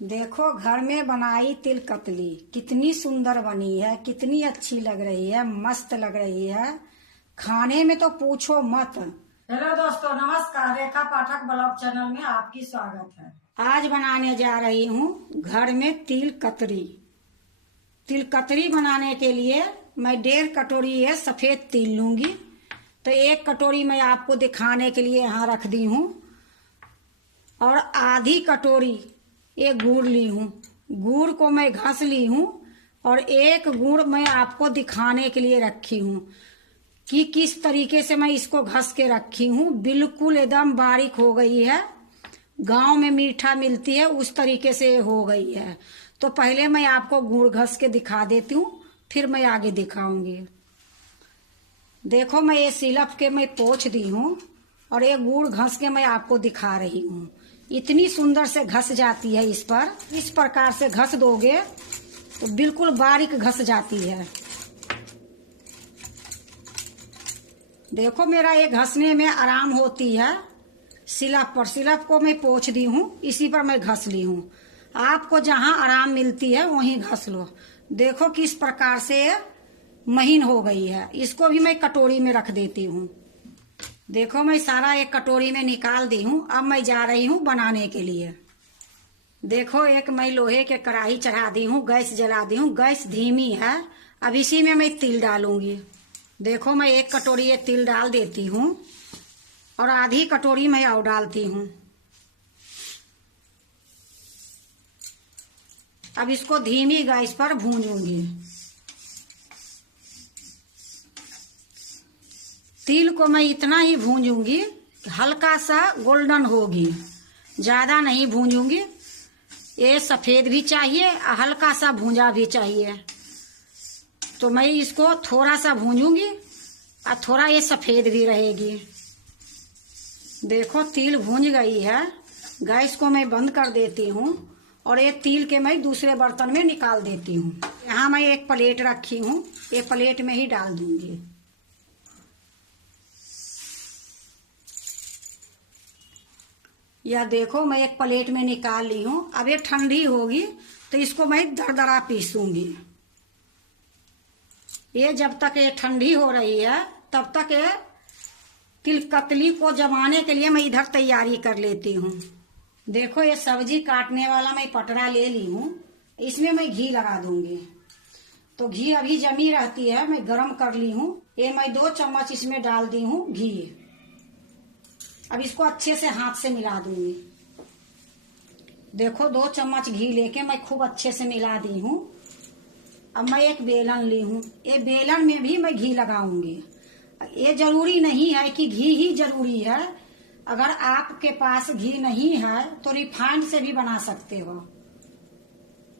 देखो घर में बनाई तिल कतली कितनी सुंदर बनी है, कितनी अच्छी लग रही है, मस्त लग रही है। खाने में तो पूछो मत। हेलो दोस्तों, नमस्कार। रेखा पाठक ब्लॉग चैनल में आपकी स्वागत है। आज बनाने जा रही हूँ घर में तिल कतरी। तिल कतरी बनाने के लिए मैं 1.5 कटोरी ये सफेद तिल लूंगी। तो 1 कटोरी मैं आपको दिखाने के लिए यहाँ रख दी हूँ। और आधी कटोरी ये गुड़ ली हूँ। गुड़ को मैं घस ली हूँ और 1 गुड़ मैं आपको दिखाने के लिए रखी हूँ कि किस तरीके से मैं इसको घस के रखी हूँ। बिल्कुल एकदम बारीक हो गई है। गांव में मीठा मिलती है उस तरीके से हो गई है। तो पहले मैं आपको गुड़ घस के दिखा देती हूँ, फिर मैं आगे दिखाऊंगी। देखो मैं ये सिलप के मैं पोंछ दी हूँ और ये गुड़ घस के मैं आपको दिखा रही हूँ। इतनी सुंदर से घस जाती है। इस प्रकार से घस दोगे तो बिल्कुल बारीक घस जाती है। देखो मेरा ये घसने में आराम होती है। सिलप पर सिलप को मैं पोंछ दी हूँ, इसी पर मैं घस ली हूँ। आपको जहाँ आराम मिलती है वहीं घस लो। देखो किस प्रकार से महीन हो गई है। इसको भी मैं कटोरी में रख देती हूँ। देखो मैं सारा एक कटोरी में निकाल दी हूँ। अब मैं जा रही हूँ बनाने के लिए। देखो एक मैं लोहे के कढ़ाई चढ़ा दी हूँ, गैस जला दी हूँ। गैस धीमी है। अब इसी में मैं तिल डालूंगी। देखो मैं 1 कटोरी ये तिल डाल देती हूँ और आधी कटोरी मैं और डालती हूँ। अब इसको धीमी गैस पर भूंजूंगी। तिल को मैं इतना ही भूंजूंगी, हल्का सा गोल्डन होगी, ज्यादा नहीं भूंजूंगी। ये सफेद भी चाहिए और हल्का सा भूंजा भी चाहिए। तो मैं इसको थोड़ा सा भूंजूंगी और थोड़ा ये सफेद भी रहेगी। देखो तिल भूंज गई है। गैस को मैं बंद कर देती हूँ और ये तिल के मैं दूसरे बर्तन में निकाल देती हूँ। यहाँ मैं एक प्लेट रखी हूँ, ये प्लेट में ही डाल दूंगी। यह देखो मैं एक प्लेट में निकाल ली हूँ। अब ये ठंडी होगी तो इसको मैं दरदरा पीसूंगी। ये जब तक ये ठंडी हो रही है तब तक ये तिल कतली को जमाने के लिए मैं इधर तैयारी कर लेती हूँ। देखो ये सब्जी काटने वाला मैं पटरा ले ली हूँ। इसमें मैं घी लगा दूंगी। तो घी अभी जमी रहती है, मैं गरम कर ली हूँ। ये मैं 2 चम्मच इसमें डाल दी हूँ घी। अब इसको अच्छे से हाथ से मिला दूंगी। देखो 2 चम्मच घी लेके मैं खूब अच्छे से मिला दी हूँ। अब मैं एक बेलन ली हूँ। ये बेलन में भी मैं घी लगाऊंगी। ये जरूरी नहीं है कि घी ही जरूरी है। अगर आपके पास घी नहीं है तो रिफाइंड से भी बना सकते हो।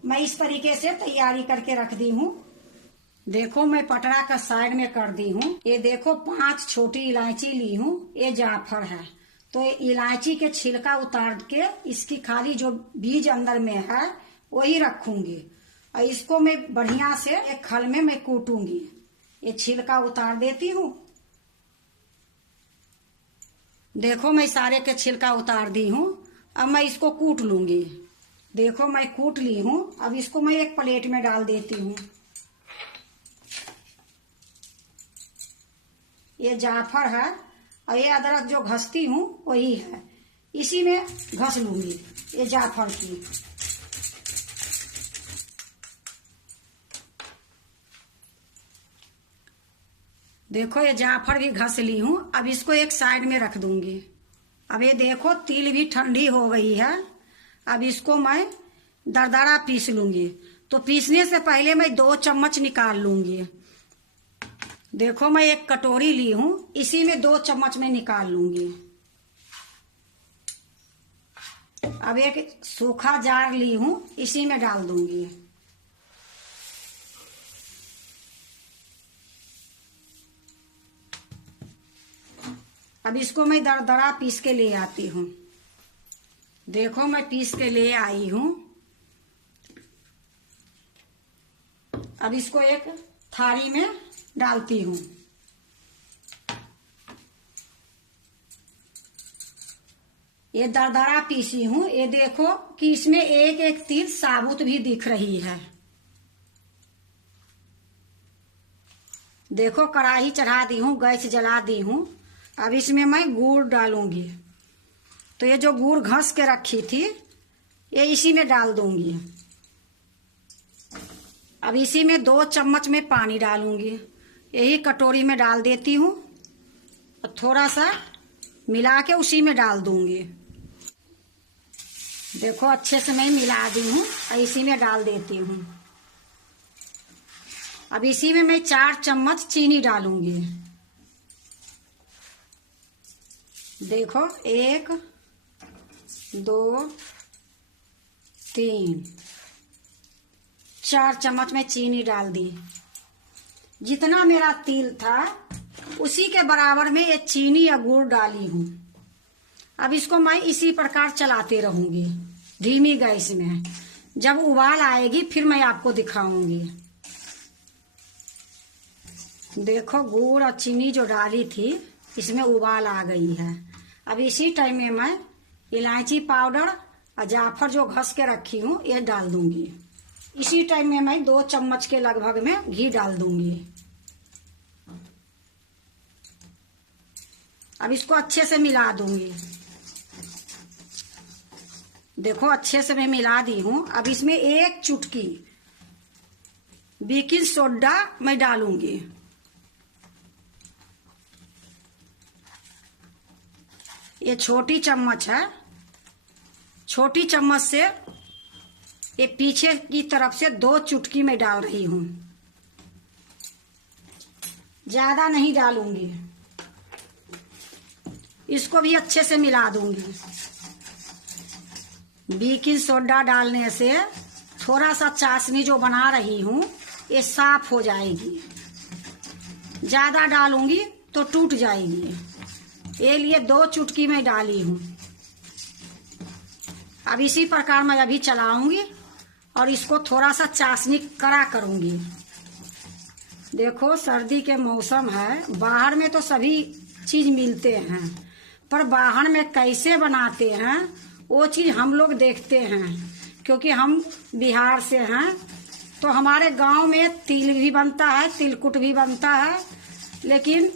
मैं इस तरीके से तैयारी करके रख दी हूँ। देखो मैं पटरा का साइड में कर दी हूँ। ये देखो 5 छोटी इलायची ली हूँ। ये जाफर है। तो इलायची के छिलका उतार के इसकी खाली जो बीज अंदर में है वही रखूंगी। और इसको मैं बढ़िया से एक खल में मैं कूटूंगी। ये छिलका उतार देती हूँ। देखो मैं सारे के छिलका उतार दी हूँ। अब मैं इसको कूट लूंगी। देखो मैं कूट ली हूँ। अब इसको मैं एक प्लेट में डाल देती हूँ। ये जाफर है और ये अदरक जो घसती हूँ वही है, इसी में घस लूंगी ये जाफर की। देखो ये जाफर भी घस ली हूँ। अब इसको एक साइड में रख दूंगी। अब ये देखो तिल भी ठंडी हो गई है। अब इसको मैं दरदरा पीस लूंगी। तो पीसने से पहले मैं 2 चम्मच निकाल लूंगी। देखो मैं एक कटोरी ली हूँ, इसी में 2 चम्मच में निकाल लूंगी। अब एक सूखा जार ली हूँ, इसी में डाल दूंगी। अब इसको मैं दरदरा पीस के ले आती हूँ। देखो मैं पीस के ले आई हूँ। अब इसको एक थाली में डालती हूँ। ये दरदरा पीसी हूँ। ये देखो कि इसमें एक एक तिल साबुत भी दिख रही है। देखो कढ़ाई चढ़ा दी हूँ, गैस जला दी हूँ। अब इसमें मैं गुड़ डालूंगी। तो ये जो गुड़ घस के रखी थी ये इसी में डाल दूंगी। अब इसी में 2 चम्मच में पानी डालूंगी। यही कटोरी में डाल देती हूँ और थोड़ा सा मिला के उसी में डाल दूंगी। देखो अच्छे से मैं मिला दी हूँ और इसी में डाल देती हूँ। अब इसी में मैं 4 चम्मच चीनी डालूंगी। देखो 1 2 3 4 चम्मच में चीनी डाल दी। जितना मेरा तिल था उसी के बराबर में ये चीनी या गुड़ डाली हूँ। अब इसको मैं इसी प्रकार चलाते रहूंगी धीमी गैस में। जब उबाल आएगी फिर मैं आपको दिखाऊंगी। देखो गुड़ और चीनी जो डाली थी इसमें उबाल आ गई है। अब इसी टाइम में मैं इलायची पाउडर और जाफर जो घस के रखी हूँ ये डाल दूंगी। इसी टाइम में मैं 2 चम्मच के लगभग में घी डाल दूंगी। अब इसको अच्छे से मिला दूंगी। देखो अच्छे से मैं मिला दी हूँ। अब इसमें 1 चुटकी बेकिंग सोडा मैं डालूंगी। ये छोटी चम्मच है। छोटी चम्मच से ये पीछे की तरफ से 2 चुटकी मैं डाल रही हूँ। ज्यादा नहीं डालूंगी। इसको भी अच्छे से मिला दूंगी। बेकिंग सोडा डालने से थोड़ा सा चाशनी जो बना रही हूँ ये साफ हो जाएगी। ज्यादा डालूंगी तो टूट जाएगी। ये लिए 2 चुटकी मैं डाली हूँ। अब इसी प्रकार मैं अभी चलाऊंगी और इसको थोड़ा सा चाशनी कड़ा करूंगी। देखो सर्दी के मौसम है, बाहर में तो सभी चीज मिलते हैं, पर बाहर में कैसे बनाते हैं वो चीज हम लोग देखते हैं। क्योंकि हम बिहार से हैं तो हमारे गांव में तिल भी बनता है, तिलकुट भी बनता है, लेकिन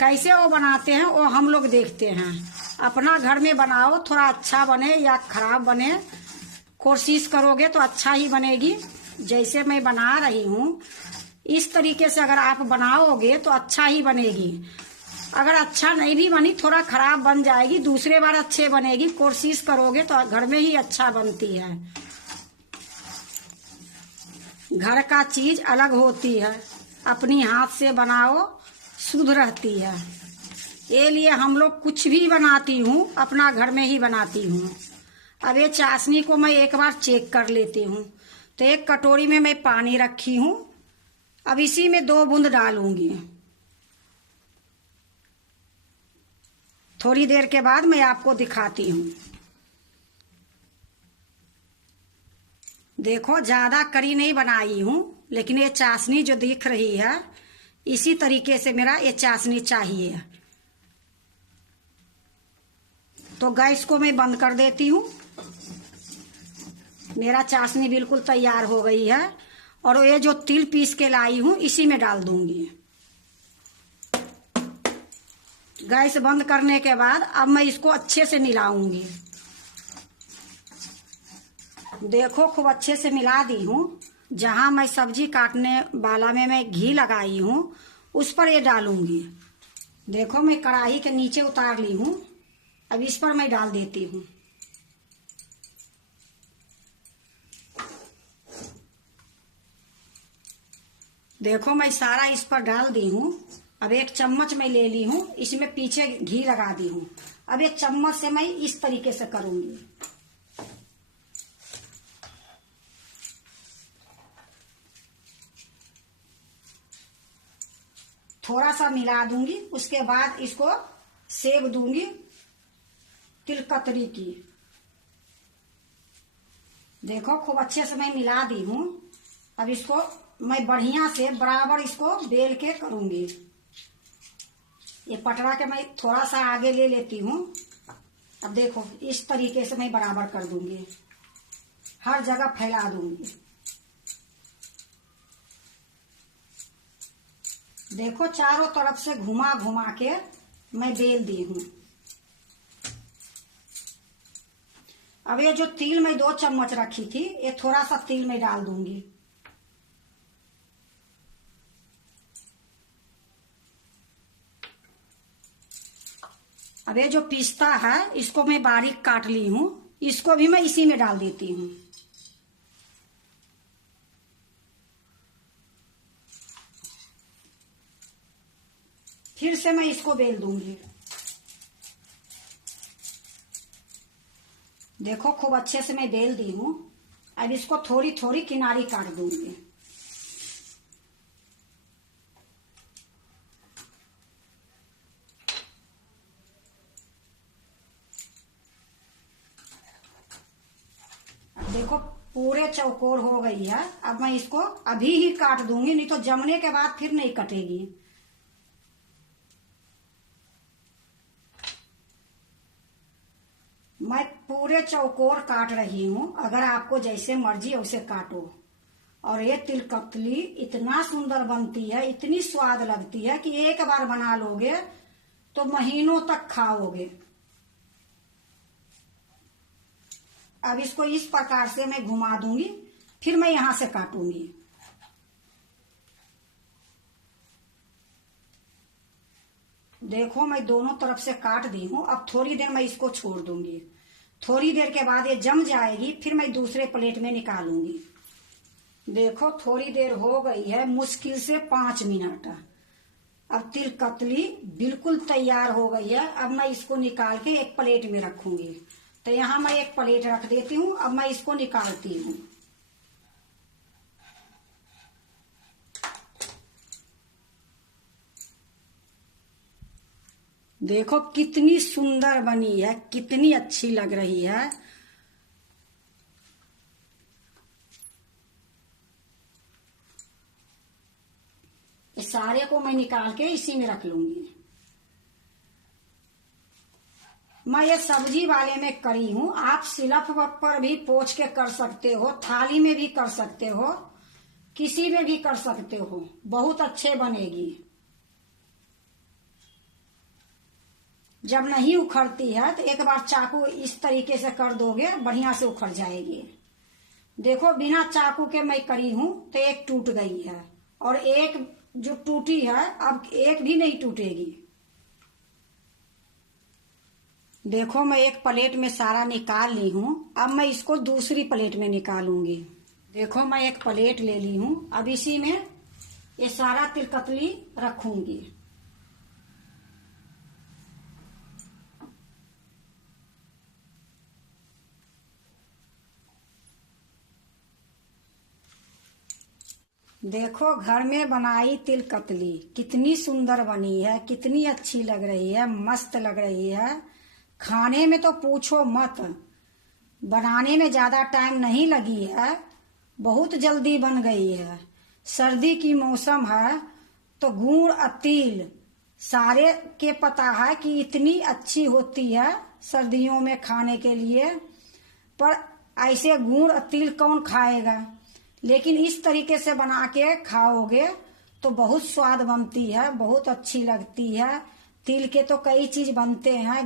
कैसे वो बनाते हैं वो हम लोग देखते हैं। अपना घर में बनाओ, थोड़ा अच्छा बने या खराब बने, कोशिश करोगे तो अच्छा ही बनेगी। जैसे मैं बना रही हूँ इस तरीके से अगर आप बनाओगे तो अच्छा ही बनेगी। अगर अच्छा नहीं भी बनी, थोड़ा खराब बन जाएगी, दूसरे बार अच्छे बनेगी। कोशिश करोगे तो घर में ही अच्छा बनती है। घर का चीज अलग होती है, अपनी हाथ से बनाओ शुद्ध रहती है। ये लिए हम लोग कुछ भी बनाती हूँ अपना घर में ही बनाती हूँ। अब ये चाशनी को मैं एक बार चेक कर लेती हूँ। तो 1 कटोरी में मैं पानी रखी हूँ। अब इसी में 2 बूंद डालूंगी। थोड़ी देर के बाद मैं आपको दिखाती हूँ। देखो ज्यादा कड़ी नहीं बनाई हूँ, लेकिन ये चाशनी जो दिख रही है इसी तरीके से मेरा ये चाशनी चाहिए। तो गैस को मैं बंद कर देती हूँ। मेरा चाशनी बिल्कुल तैयार हो गई है और ये जो तिल पीस के लाई हूँ इसी में डाल दूंगी। गैस बंद करने के बाद अब मैं इसको अच्छे से मिलाऊंगी। देखो खूब अच्छे से मिला दी हूँ। जहां मैं सब्जी काटने वाला में मैं घी लगाई हूँ उस पर ये डालूंगी। देखो मैं कढ़ाई के नीचे उतार ली हूँ। अब इस पर मैं डाल देती हूँ। देखो मैं सारा इस पर डाल दी हूँ। अब 1 चम्मच मैं ले ली हूँ, इसमें पीछे घी लगा दी हूँ। अब 1 चम्मच से मैं इस तरीके से करूंगी। थोड़ा सा मिला दूंगी, उसके बाद इसको सेक दूंगी तिल कतरी की। देखो खूब अच्छे से मैं मिला दी हूँ। अब इसको मैं बढ़िया से बराबर इसको बेल के करूंगी। ये पटरा के मैं थोड़ा सा आगे ले लेती हूँ। अब देखो इस तरीके से मैं बराबर कर दूंगी, हर जगह फैला दूंगी। देखो चारों तरफ से घुमा घुमा के मैं बेल दी हूं। अब ये जो तिल मैं 2 चम्मच रखी थी, ये थोड़ा सा तिल मैं डाल दूंगी। अब ये जो पिस्ता है इसको मैं बारीक काट ली हूं, इसको भी मैं इसी में डाल देती हूं। फिर से मैं इसको बेल दूंगी। देखो खूब अच्छे से मैं बेल दी हूं। अब इसको थोड़ी थोड़ी किनारी काट दूंगी। अब देखो पूरे चौकोर हो गई है। अब मैं इसको अभी ही काट दूंगी, नहीं तो जमने के बाद फिर नहीं कटेगी। मैं पूरे चौकोर काट रही हूं, अगर आपको जैसे मर्जी वैसे काटो। और ये तिल कतली इतना सुंदर बनती है, इतनी स्वाद लगती है कि एक बार बना लोगे तो महीनों तक खाओगे। अब इसको इस प्रकार से मैं घुमा दूंगी, फिर मैं यहां से काटूंगी। देखो मैं दोनों तरफ से काट दी हूं। अब थोड़ी देर मैं इसको छोड़ दूंगी। थोड़ी देर के बाद ये जम जाएगी, फिर मैं दूसरे प्लेट में निकालूंगी। देखो थोड़ी देर हो गई है, मुश्किल से 5 मिनट। अब तिल कतली बिल्कुल तैयार हो गई है। अब मैं इसको निकाल के एक प्लेट में रखूंगी। तो यहाँ मैं एक प्लेट रख देती हूँ। अब मैं इसको निकालती हूँ। देखो कितनी सुंदर बनी है, कितनी अच्छी लग रही है। इस सारे को मैं निकाल के इसी में रख लूंगी। मैं ये सब्जी वाले में करी हूं। आप सिलफ पर भी पोंछ के कर सकते हो, थाली में भी कर सकते हो, किसी में भी कर सकते हो, बहुत अच्छे बनेगी। जब नहीं उखड़ती है तो एक बार चाकू इस तरीके से कर दोगे, बढ़िया से उखड़ जाएगी। देखो बिना चाकू के मैं करी हूं तो एक टूट गई है, और एक जो टूटी है अब एक भी नहीं टूटेगी। देखो मैं एक प्लेट में सारा निकाल ली हूं। अब मैं इसको दूसरी प्लेट में निकालूंगी। देखो मैं एक प्लेट ले ली हूं। अब इसी में ये सारा तिल कतली रखूंगी। देखो घर में बनाई तिल कतली कितनी सुंदर बनी है, कितनी अच्छी लग रही है, मस्त लग रही है। खाने में तो पूछो मत, बनाने में ज्यादा टाइम नहीं लगी है, बहुत जल्दी बन गई है। सर्दी की मौसम है तो गुड़ और तिल सारे के पता है कि इतनी अच्छी होती है सर्दियों में खाने के लिए। पर ऐसे गुड़ और तिल कौन खाएगा, लेकिन इस तरीके से बना के खाओगे तो बहुत स्वाद बनती है, बहुत अच्छी लगती है। तिल के तो कई चीज बनते हैं,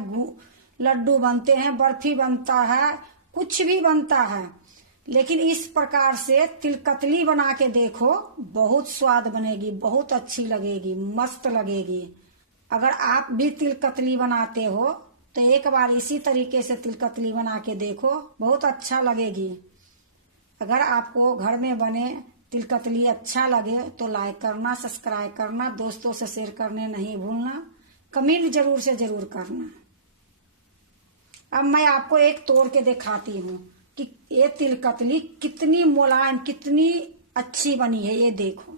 लड्डू बनते हैं, बर्फी बनता है, कुछ भी बनता है। लेकिन इस प्रकार से तिल कतली बना के देखो, बहुत स्वाद बनेगी, बहुत अच्छी लगेगी, मस्त लगेगी। अगर आप भी तिल कतली बनाते हो तो एक बार इसी तरीके से तिल कतली बना के देखो, बहुत अच्छा लगेगी। अगर आपको घर में बने तिल कतली अच्छा लगे तो लाइक करना, सब्सक्राइब करना, दोस्तों से शेयर करने नहीं भूलना, कमेंट जरूर से जरूर करना। अब मैं आपको एक तोड़ के दिखाती हूँ कि ये तिल कतली कितनी मुलायम, कितनी अच्छी बनी है। ये देखो,